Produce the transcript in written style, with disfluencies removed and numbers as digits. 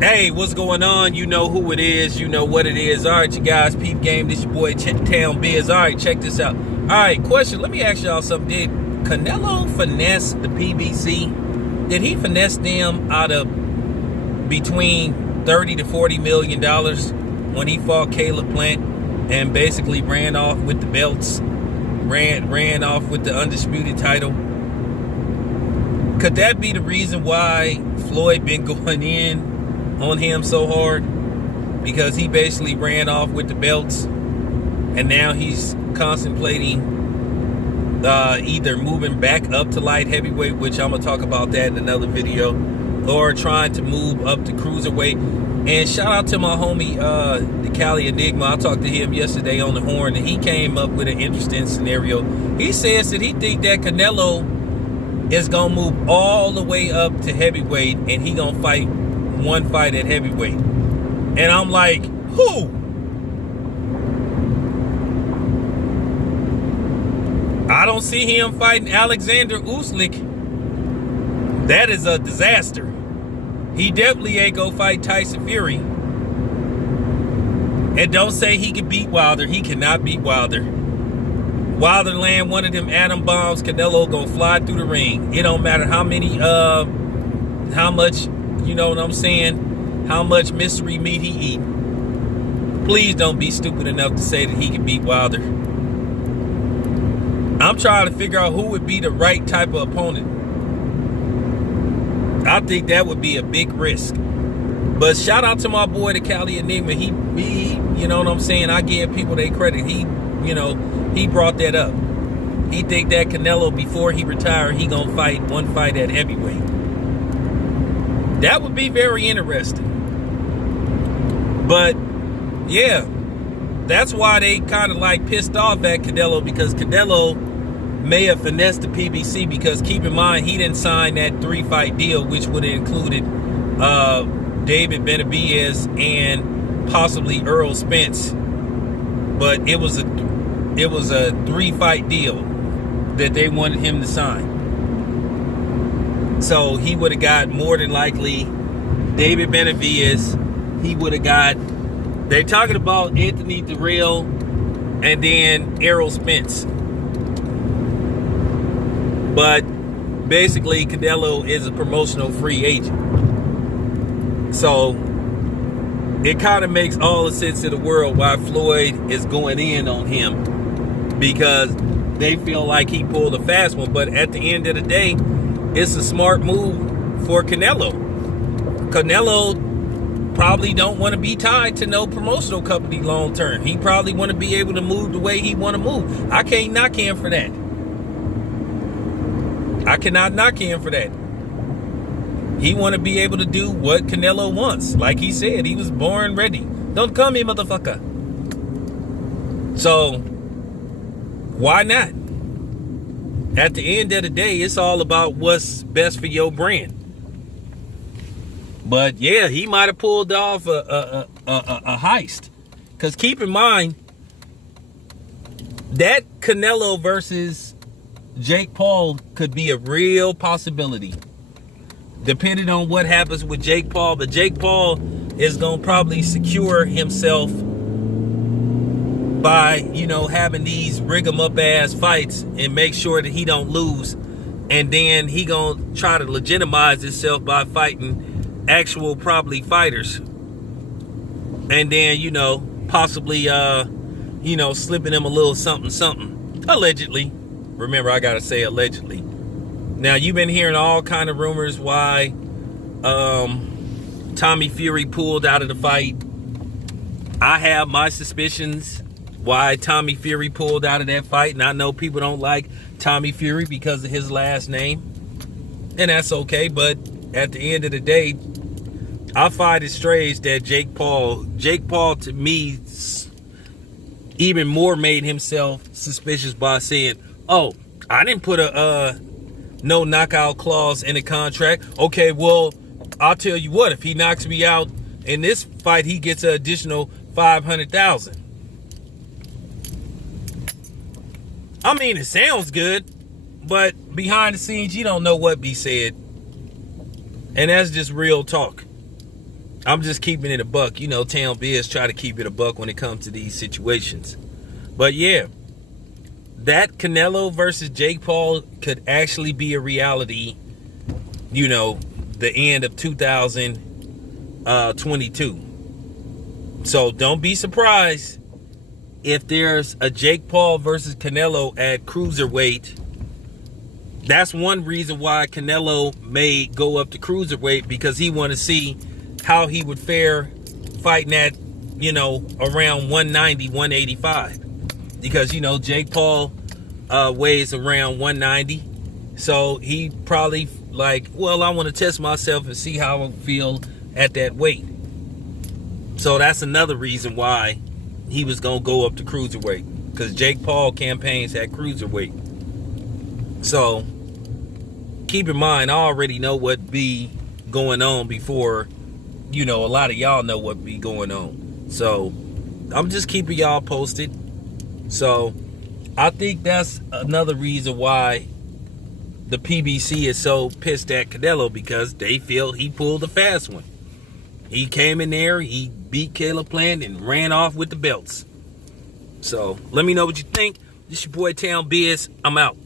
Hey, what's going on? You know who it is. You know what it is. All right, you guys, peep game. This your boy, Town Biz. All right, check this out. All right, question. Let me ask y'all something. Did Canelo finesse the PBC? Did he finesse them out of between 30 to 40 million dollars when he fought Caleb Plant and basically ran off with the belts, ran off with the undisputed title? Could that be the reason why Floyd been going in on him so hard? Because he basically ran off with the belts, and now he's contemplating either moving back up to light heavyweight, which I'm gonna talk about that in another video, or trying to move up to cruiserweight. And shout out to my homie the Cali Enigma. I talked to him yesterday on the horn, and he came up with an interesting scenario. He says that he think that Canelo is gonna move all the way up to heavyweight, and he gonna fight one fight at heavyweight. And I'm like, who? I don't see him fighting Alexander Usyk. That is a disaster. He definitely ain't gonna fight Tyson Fury. And don't say he can beat Wilder. He cannot beat Wilder. Wilder land one of them atom bombs, Canelo gonna fly through the ring. It don't matter how many, how much, you know what I'm saying, how much mystery meat he eat. Please don't be stupid enough to say that he can beat Wilder. I'm trying to figure out who would be the right type of opponent. I think that would be a big risk. But shout out to my boy, the Cali Enigma. He you know what I'm saying, I give people their credit. He brought that up. He think that Canelo, before he retired, he gonna fight one fight at heavyweight. That would be very interesting. But yeah, that's why they kind of like pissed off at Canelo, because Canelo may have finessed the PBC, because keep in mind, he didn't sign that 3-fight deal, which would have included David Benavidez and possibly Earl Spence. But it was a 3-fight deal that they wanted him to sign. So he would have got, more than likely, David Benavidez. He would have got, they're talking about Anthony Durrell and then Errol Spence. But basically, Canelo is a promotional free agent. So it kind of makes all the sense in the world why Floyd is going in on him, because they feel like he pulled a fast one. But at the end of the day, it's a smart move for Canelo. Canelo probably don't want to be tied to no promotional company long term. He probably want to be able to move the way he want to move. I can't knock him for that. I cannot knock him for that. He want to be able to do what Canelo wants. Like he said, he was born ready. Don't come here, motherfucker. So why not? At the end of the day, it's all about what's best for your brand. But yeah, he might have pulled off a heist. Because keep in mind, that Canelo versus Jake Paul could be a real possibility, depending on what happens with Jake Paul. But Jake Paul is going to probably secure himself by, having these rig 'em up ass fights and make sure that he don't lose. And then he going to try to legitimize himself by fighting actual probably fighters. And then, possibly, slipping him a little something. Allegedly. Remember, I got to say allegedly. Now, you've been hearing all kind of rumors why Tommy Fury pulled out of the fight. I have my suspicions why Tommy Fury pulled out of that fight, and I know people don't like Tommy Fury because of his last name, and that's okay. But at the end of the day, I find it strange that Jake Paul to me even more made himself suspicious by saying, oh, I didn't put a no knockout clause in the contract. Okay, well, I'll tell you what, if he knocks me out in this fight, he gets an additional $500,000. I mean, it sounds good, but behind the scenes, you don't know what be said. And that's just real talk. I'm just keeping it a buck. You know, Town Biz try to keep it a buck when it comes to these situations. But yeah, that Canelo versus Jake Paul could actually be a reality, you know, the end of 2022. So don't be surprised if there's a Jake Paul versus Canelo at cruiserweight. That's one reason why Canelo may go up to cruiserweight, because he want to see how he would fare fighting at, you know, around 190, 185. Because, you know, Jake Paul weighs around 190. So he probably like, well, I want to test myself and see how I feel at that weight. So that's another reason why he was going to go up to cruiserweight, because Jake Paul campaigns at cruiserweight. So keep in mind, I already know what be going on before, you know, a lot of y'all know what be going on. So I'm just keeping y'all posted. So I think that's another reason why the PBC is so pissed at Canelo, because they feel he pulled a fast one. He came in there, he beat Caleb Plant and ran off with the belts. So let me know what you think. This your boy Town Biz. I'm out.